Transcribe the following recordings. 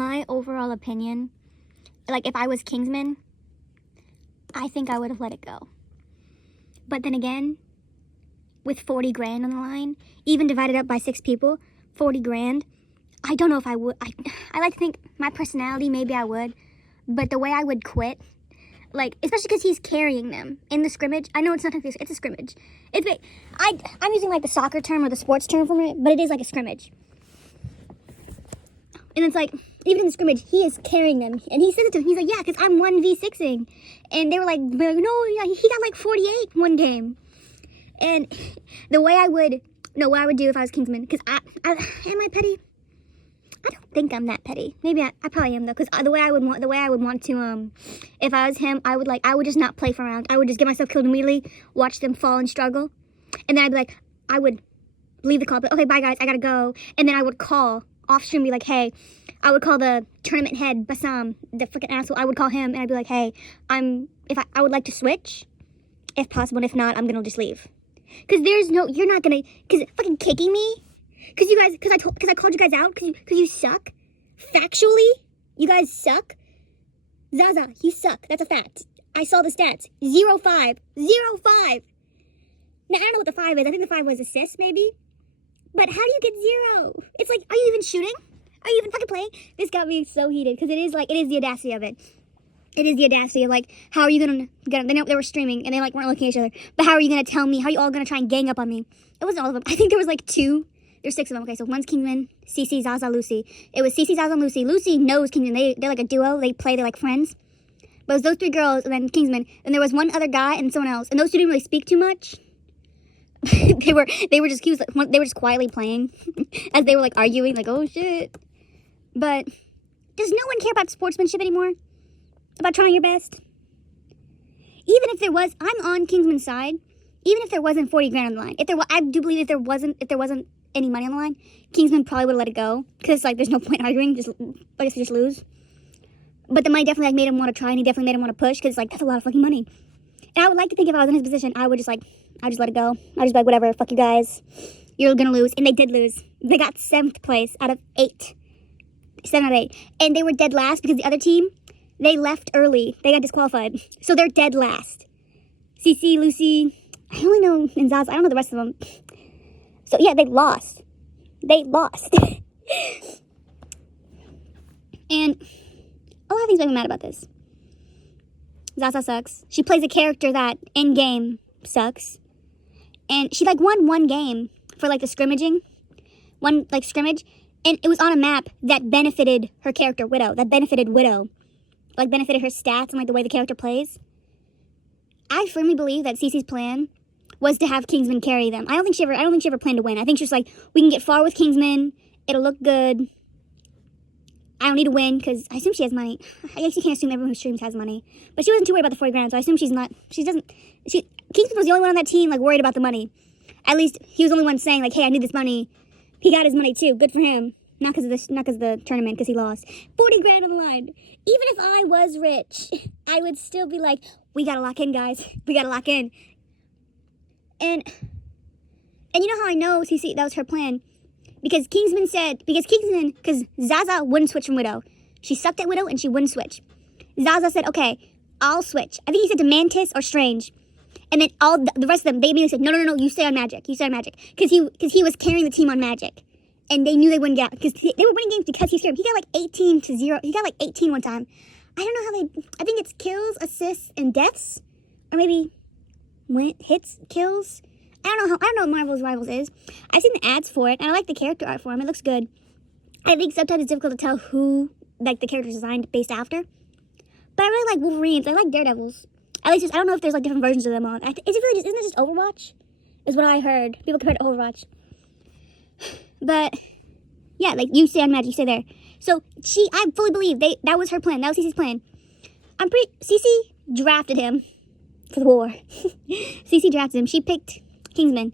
my overall opinion, like, if I was Kingsman, I think I would have let it go. But then again, with 40 grand on the line, even divided up by 6 people, 40 grand, I don't know if I would. I like to think my personality, maybe I would. But the way I would quit, like, especially because he's carrying them in the scrimmage. I know it's not it's a scrimmage. I'm using, like, the soccer term or the sports term from it, but it is like a scrimmage. And it's like, even in the scrimmage, he is carrying them. And he says it to him. He's like, yeah, because I'm 1v6ing. And they were like, no, yeah, he got like 48 one game. And the way what I would do if I was Kingsman, because am I petty? I don't think I'm that petty. Maybe I probably am, though, because the way I would want to, if I was him, I would just not play for a round. I would just get myself killed immediately, watch them fall and struggle. And then I'd be like, I would leave the call, but okay, bye guys, I gotta go. And then I would call off stream, be like, hey, I would call the tournament head, Basim, the freaking asshole. I would call him and I'd be like, hey, I would like to switch, if possible, and if not, I'm gonna just leave. Because you're not gonna, because fucking kicking me, because I called you guys out, because you suck. Factually, you guys suck. Zaza, you suck. That's a fact. I saw the stats. 0-5. 0-5. Now, I don't know what the 5 is. I think the 5 was assists, maybe. But how do you get 0? It's like, are you even shooting? Are you even fucking playing? This got me so heated, because it is the audacity of it. It is the audacity of, like, how are you gonna they were streaming, and they, like, weren't looking at each other. But how are you gonna tell me? How are you all gonna try and gang up on me? It wasn't all of them. I think there was, like, 2. There's 6 of them. Okay, so one's Kingsman, cece, Zaza, Lucy. It was cece, Zaza, and Lucy. Lucy knows Kingsman. They're like a duo. They're like friends. But it was those 3 girls, and then Kingsman. And there was one other guy and someone else. And those 2 didn't really speak too much. they were just quietly playing as they were, like, arguing, like, oh shit. But does no one care about sportsmanship anymore? About trying your best? Even if there was, I'm on Kingsman's side. Even if there wasn't 40 grand on the line, I do believe if there wasn't any money on the line, Kingsman probably would have let it go, because, like, there's no point arguing. I guess you just lose. But the money definitely, like, made him want to try, and he definitely made him want to push, because, like, that's a lot of fucking money. And I would like to think if I was in his position, I would just, like, I'd just let it go. I'd just be like, whatever, fuck you guys. You're gonna lose. And they did lose. They got 7th place out of 8. 7 out of 8. And they were dead last because the other team, they left early. They got disqualified. So they're dead last. cece, Lucy, I only know Zaza. I don't know the rest of them. So, yeah, they lost. They lost. And a lot of things make me mad about this. Zaza sucks. She plays a character that, in-game, sucks. And she, like, won one game for, like, the scrimmaging. One, like, scrimmage. And it was on a map that benefited her character, Widow. That benefited Widow. Like, benefited her stats and, like, the way the character plays. I firmly believe that cece's plan was to have Kingsman carry them. I don't think she ever planned to win. I think she was like, we can get far with Kingsman. It'll look good. I don't need to win, because I assume she has money. I guess you can't assume everyone who streams has money. But she wasn't too worried about the 40 grand, so I assume Kingsman was the only one on that team, like, worried about the money. At least, he was the only one saying, like, hey, I need this money. He got his money, too. Good for him. Not because of the tournament, because he lost. 40 grand on the line. Even if I was rich, I would still be like, we gotta lock in, guys. We gotta lock in. And you know how I know cece, that was her plan? Because Zaza wouldn't switch from Widow. She sucked at Widow and she wouldn't switch. Zaza said, okay, I'll switch. I think he said to Mantis or Strange. And then all the rest of them, they immediately said, no, you stay on Magic. You stay on Magic. Because he was carrying the team on Magic. And they knew they wouldn't get out. Because they were winning games because he's scared. He got like 18-0. He got like 18 one time. I don't know how I think it's kills, assists, and deaths. Or maybe hits, kills. I don't know what Marvel's Rivals is. I've seen the ads for it, and I like the character art for him. It looks good. I think sometimes it's difficult to tell who, like, the character's designed based after. But I really like Wolverines. I like Daredevils. At least, I don't know if there's, like, different versions of them on. Isn't it just Overwatch? Is what I heard. People compare it to Overwatch. But, yeah, like, you stay on Magic, you stay there. So, I fully believe that was her plan. That was cece's plan. cece drafted him for the war. cece drafted him. She picked Kingsman.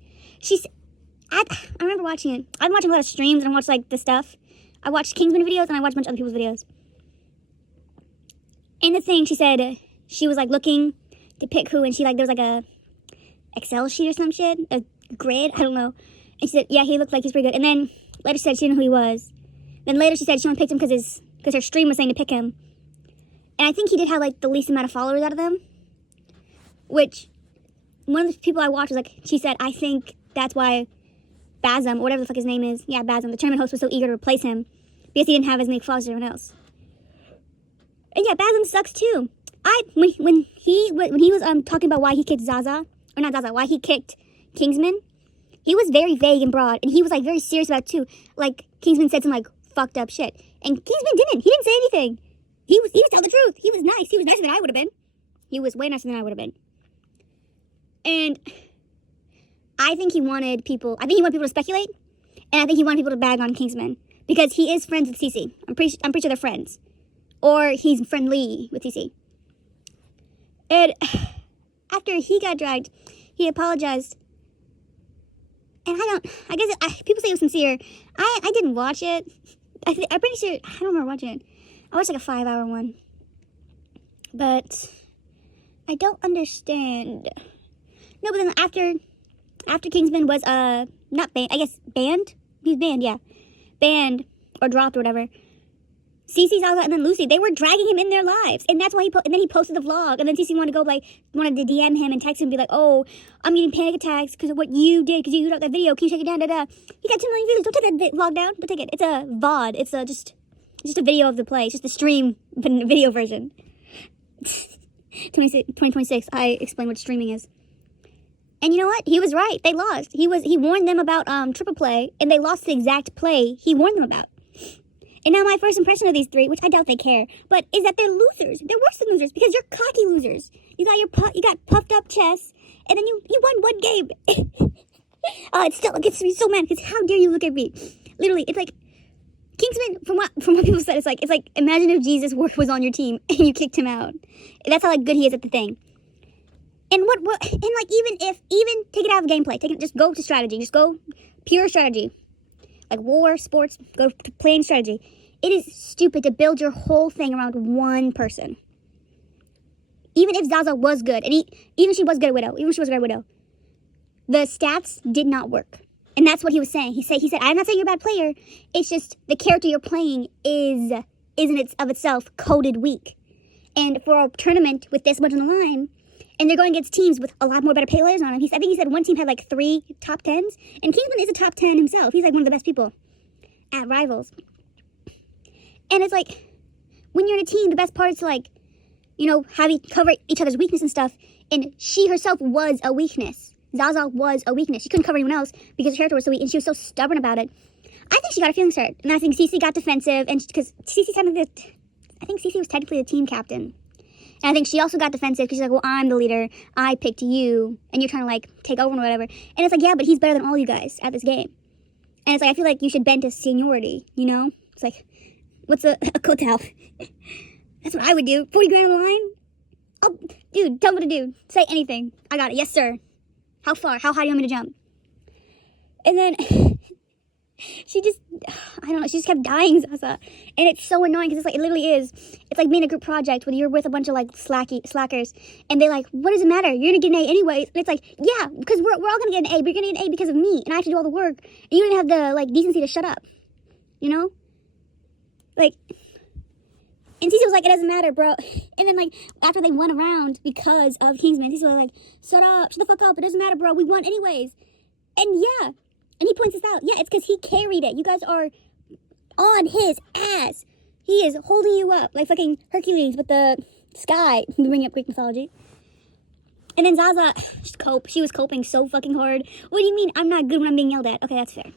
I remember watching it. I've been watching a lot of streams and I watched, like, the stuff. I watched Kingsman videos and I watched a bunch of other people's videos. In the thing, she said she was, like, looking to pick who, and there was, like, a Excel sheet or some shit, a grid, I don't know. And she said, yeah, he looked like he's pretty good. And then later she said she didn't know who he was. Then later she said she only picked him because because her stream was saying to pick him. And I think he did have, like, the least amount of followers out of them. Which, one of the people I watched was like, she said, I think that's why Basim, or whatever the fuck his name is, yeah, Basim, the tournament host was so eager to replace him. Because he didn't have as many followers as everyone else. And yeah, Basim sucks too. When he was talking about why he kicked Zaza, or not Zaza, why he kicked Kingsman, he was very vague and broad, and he was, like, very serious about it too. Like, Kingsman said some, like, fucked up shit. And Kingsman didn't. He didn't say anything. He was telling the truth. He was nice. He was nicer than I would have been. He was way nicer than I would have been. And I think he wanted people to speculate, and I think he wanted people to bag on Kingsman. Because he is friends with cece. I'm pretty sure they're friends. Or he's friendly with cece. And after he got dragged, he apologized. And people say it was sincere. I didn't watch it. I'm pretty sure, I don't remember watching it. I watched like a 5-hour one. But I don't understand. No, but then after Kingsman was, not banned, I guess banned? He was banned, yeah. Banned or dropped or whatever. Cece, Zaza, and then Lucy, they were dragging him in their lives. And that's why and then he posted the vlog. And then Cece wanted to DM him and text him and be like, oh, I'm getting panic attacks because of what you did, because you dropped that video. Can you take it down? Da, da. He got 2 million views. Don't take that vlog down. Don't take it. It's a VOD. It's just a video of the play. It's just the stream, but in a video version. 2026, I explained what streaming is. And you know what? He was right. They lost. He warned them about triple play, and they lost the exact play he warned them about. And now my first impression of these three, which I doubt they care, but is that they're losers. They're worse than losers because you're cocky losers. You got puffed up chest, and then you won one game. It gets me so mad because how dare you look at me? Literally, it's like Kingsman. From what people said, it's like imagine if Jesus was on your team and you kicked him out. That's how like good he is at the thing. And even take it out of gameplay, just go to strategy, just go pure strategy, like war, sports, go to plain strategy. It is stupid to build your whole thing around one person. Even if Zaza was good, and even she was good at Widow, the stats did not work, and that's what he was saying. He said, I'm not saying you're a bad player. It's just the character you're playing isn't of itself coded weak, and for a tournament with this much on the line. And they're going against teams with a lot more better players on them. I think he said one team had like 3 top 10s. And Kingsman is a top 10 himself. He's like one of the best people at Rivals. And it's like, when you're in a team, the best part is to like, have you cover each other's weakness and stuff. And she herself was a weakness. Zaza was a weakness. She couldn't cover anyone else because her character was so weak. And she was so stubborn about it. I think she got her feelings hurt. And I think cece got defensive. And because I think cece was technically the team captain. And I think she also got defensive because she's like, well, I'm the leader. I picked you. And you're trying to, like, take over and whatever. And it's like, yeah, but he's better than all you guys at this game. And it's like, I feel like you should bend to seniority, It's like, what's a kotal? That's what I would do. 40 grand on the line? Oh, dude, tell me what to do. Say anything. I got it. Yes, sir. How far? How high do you want me to jump? And then she just, I don't know, she just kept dying, Zaza. And it's so annoying because it's like, it literally is. It's like being a group project when you're with a bunch of like slackers and they like, what does it matter? You're going to get an A anyways. And it's like, yeah, because we're all going to get an A, but you're going to get an A because of me. And I have to do all the work. And you don't have the like decency to shut up. Like, and Cece was like, it doesn't matter, bro. And then like, after they won a round because of Kingsman, Cece was like, shut the fuck up. It doesn't matter, bro. We won anyways. And yeah. And he points this out. Yeah, it's because he carried it. You guys are on his ass. He is holding you up like fucking Hercules with the sky. Bringing up Greek mythology. And then Zaza, she was coping so fucking hard. What do you mean I'm not good when I'm being yelled at? Okay, that's fair.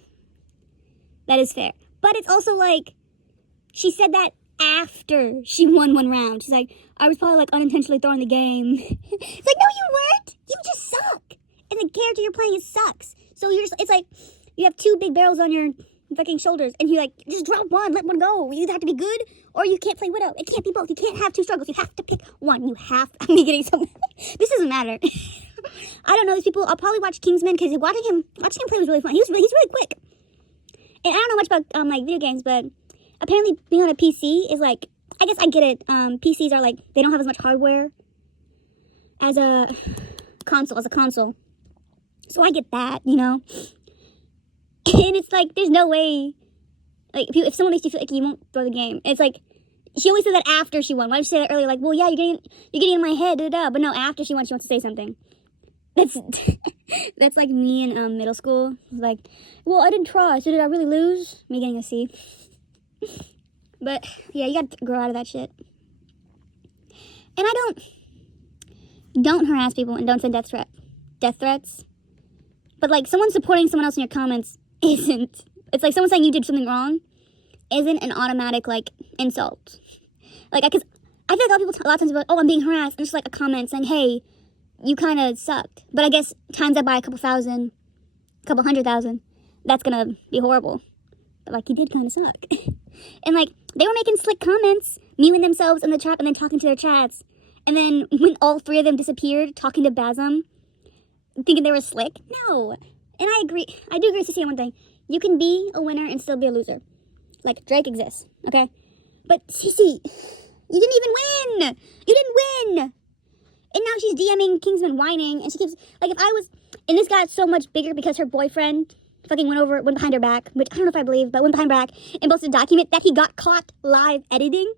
That is fair. But it's also like, she said that after she won one round. She's like, I was probably like unintentionally throwing the game. It's like, no, you weren't. You just suck. And the character you're playing sucks. So it's like, you have 2 big barrels on your fucking shoulders, and you like, just drop one, let one go. You either have to be good, or you can't play Widow. It can't be both. You can't have 2 struggles. You have to pick one. I'm getting something. This doesn't matter. I don't know these people. I'll probably watch Kingsman, because watching him play was really fun. He's really quick. And I don't know much about, like, video games, but apparently being on a PC is like, I guess I get it. PCs are like, they don't have as much hardware as a console. So I get that, And it's like, there's no way, like, if someone makes you feel like you won't throw the game, it's like, She always said that after she won. Why did she say that earlier? Like, well, yeah, you're getting in my head, But no, after she won, she wants to say something. That's that's like me in middle school. Like, well, I didn't try, so did I really lose? Me getting a C. But yeah, you gotta grow out of that shit. And I don't harass people and don't send death threats. But like, someone supporting someone else in your comments isn't. It's like someone saying you did something wrong isn't an automatic like insult. Like, because I feel like a lot of times people are like, oh, I'm being harassed, and just like a comment saying, hey, you kind of sucked. But I guess times that by a couple 100,000, that's gonna be horrible. But like, you did kind of suck. And like, they were making slick comments, muting themselves in the chat and then talking to their chats. And then when all three of them disappeared, talking to Basim, thinking they were slick. No. And I agree. I do agree with cece on one thing. You can be a winner and still be a loser. Like, Drake exists, okay? But cece, you didn't even win. You didn't win. And now she's DMing Kingsman whining, and she keeps, like, if I was, and this got so much bigger because her boyfriend fucking went behind her back, which I don't know if I believe, but went behind her back and posted a document that he got caught live editing.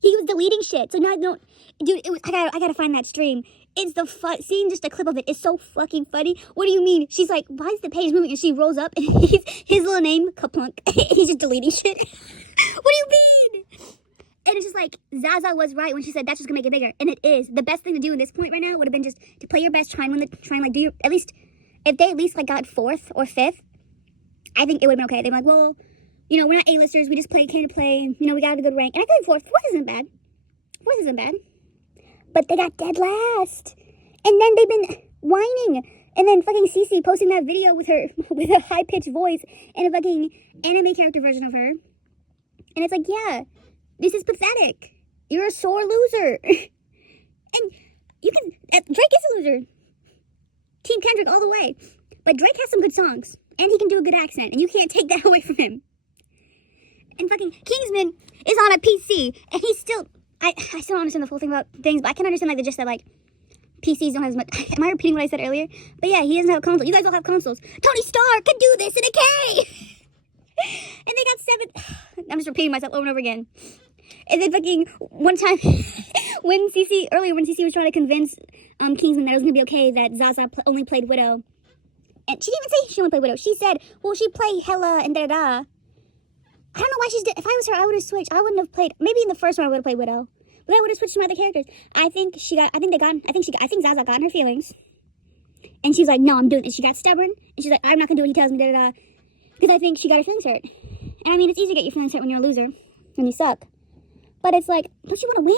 He was deleting shit. So now I don't, dude, I gotta find that stream. It's seeing just a clip of it is so fucking funny. What do you mean? She's like, why is the page moving? And she rolls up and his little name, Kaplunk, he's just deleting shit. What do you mean? And it's just like, Zaza was right when she said that's just gonna make it bigger. And it is. The best thing to do in this point right now would have been just to play your best, try and like do your, at least, if they at least like got 4th or 5th, I think it would have been okay. They're like, well, you know, we're not A-listers, we just came to play, you know, we got a good rank. And I feel like 4th isn't bad. 4th isn't bad. But they got dead last. And then they've been whining. And then fucking cece posting that video with her, with a high-pitched voice and a fucking anime character version of her. And it's like, yeah, this is pathetic. You're a sore loser. And you can, Drake is a loser. Team Kendrick all the way. But Drake has some good songs. And he can do a good accent. And you can't take that away from him. And fucking Kingsman is on a PC. And he's still, I still don't understand the full thing about things. But I can understand like the gist that like PCs don't have as much. Am I repeating what I said earlier? But yeah, he doesn't have a console. You guys all have consoles. Tony Stark can do this in a K. And they got 7. I'm just repeating myself over and over again. And then fucking one time when cece was trying to convince Kingsman that it was gonna be okay that Zaza only played Widow. And she didn't even say she only played Widow. She said, well, she played Hella and da-da. I don't know why she's... If I was her, I would have switched. I wouldn't have played... Maybe in the first one, I would have played Widow. But I would have switched to some other characters. I think Zaza got in her feelings. And she was like, no, I'm doing this. She got stubborn. And she's like, I'm not going to do what he tells me, da-da-da. Because I think she got her feelings hurt. And I mean, it's easy to get your feelings hurt when you're a loser. When you suck. But it's like, don't you want to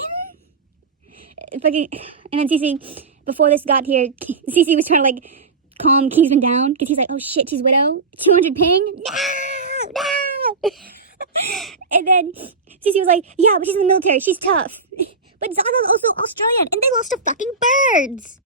win? Fucking... And then cece, before this got here, cece was trying to, like... calm Kingsman down because he's like, oh shit, she's Widow, 200 ping, no. And then cece was like, yeah, but she's in the military, she's tough. But Zaza's also Australian and they lost to fucking birds.